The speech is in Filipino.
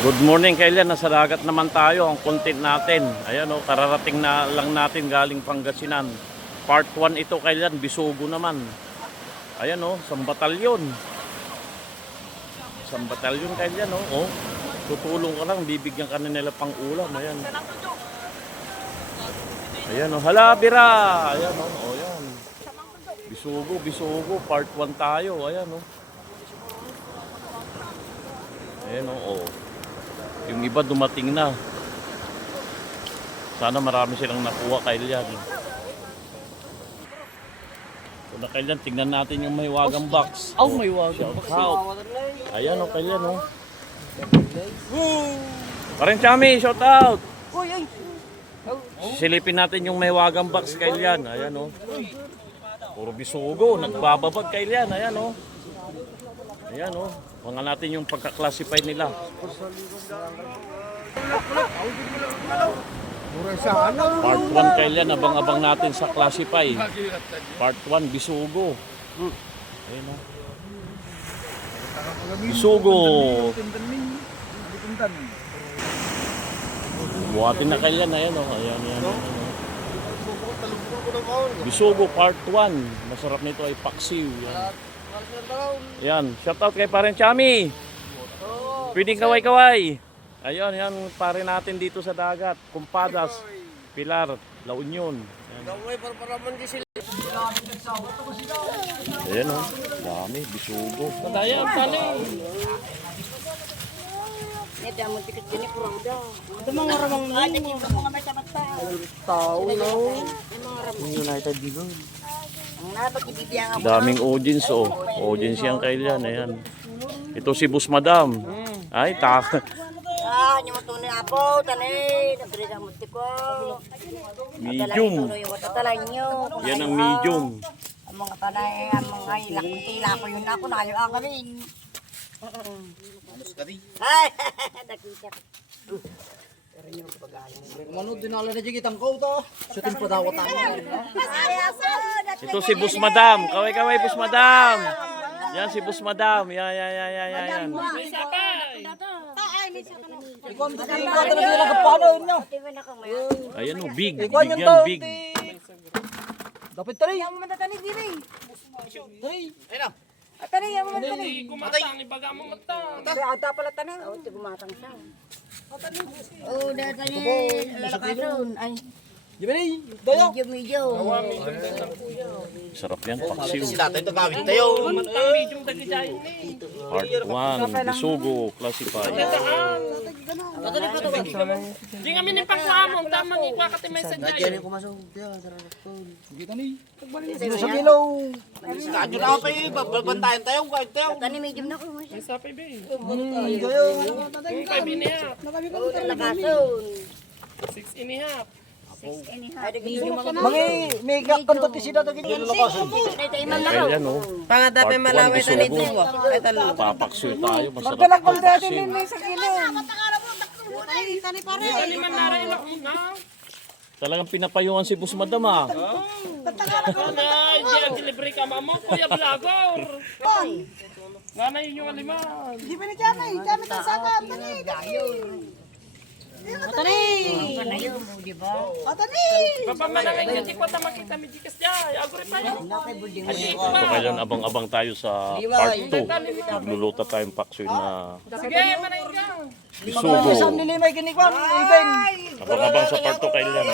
Good morning kailan, nasa dagat naman tayo. Ang content natin, ayan o, kararating na lang natin galing Pangasinan. Part 1 ito kailan, Bisugo naman. Ayan o, isang batalyon. Isang batalyon kailan o. Tutulong ka lang, bibigyan ka na nila pang ulam. Ayan. Ayan o, hala bira. Ayan o, ayan. Bisugo, part 1 tayo. Ayan o. Ayan o. Yung iba dumating na. Sana marami silang nakuha kailan. So na kailan, tingnan natin yung may wagang box. Oh, may wagang box. Ayan o, kailan o. Parang Chami, shout out. Silipin natin yung may wagang box kailan. Ayan o. Puro bisugo, nagbababag kailan. Ayan o. Ayan o. Mga natin yung pagka-classify nila. Part 1 kailan, abang-abang natin sa classify. Part 1, bisugo. Ayan o. Bisugo. Buhatin na kailan, ayan o. Ayan. Bisugo, part 1. Masarap nito ay paksiw. Yan. Yan, shout out kay Pareng Chami. Pwedeng kaway-kaway. Ayun, yan pare natin dito sa dagat. Kumpadas, Pilar, La Union. Ayan o, dami, bisugo. Padaya, tali. Ito ang muntikit din ni Kuroda. Ito mga ramang Ada yung mga may tabata. tao, no? United dito. Ang napag-ibibiyang ako. Daming audience o. Audience yan kailan, ayan. Ito si Bus Madam. Ay, Yung matunay apo, tanay. Nagdiri ang muntik ko. medium. Yung matatalan nyo. Yan ang medium. Ang mga tanay, ang mga ilak ko yun ako. Nayo ang gawin. Ay, nakita ko. Mano, dinala na jigit ang ko to. Sutin pa daw tayo. Ito si Bus Madam. Kaway-kaway, Bus Madam. Yan si Bus Madam. Yan. Ikaw ang tingin ka talaga kapano yun nyo. Ayan o, big. Ikaw Big yung yan, to. big. Dapat tali. Ang matatanig din eh. Ay, Tanay, ang matatanig. kumatang, ibaga mo mata. Sabi, ata pala tanay. Oo, ito gumatang siya. Oo, dahil tanay. Lalakason. Ay, di ba rin? Dayo. medyo. Sarap yan, paksiw. Ito gawin tayo. Part 1, bisugo, classify. Di kami ni pagkuhamon, tamang ikakatimay sa dyan. Kita ni. Sino sa kilaw? Kanyo na pa eh. Babantayan tayo. Gawin tayo. Tanay, medium na ko. Sa pibi. Dayo. Yung 5 and a half, Oo, lalakason. 6 and a half. Ay, medium ako. Mga may kanto ti sila daging lakasan. Ayan o. Pangadapi malaway na nito. Ay, talo. Papaksiw tayo, masarap Magdalang ang kong dati paksiw. din sa kilaw. Ano man narailak mo na? Talagang pinapayuhan si Bus Madam ah. Nanay, di ang delivery ka mamo, kuya vlogger. Nanay yun yung aliman. Di ba ni Jamay? Jamay ka sagat. Panayo mo, di ba? Papamanangin kasi ko na makita mi dikas dyan. Agore pa yun. So kailan abang-abang tayo sa part 2. Magluluto tayong paksiw na Sige, manangin ka. bisugo. Isang nilimay ginikwan. Ibeng. Abang-abang sa part 2 kailan.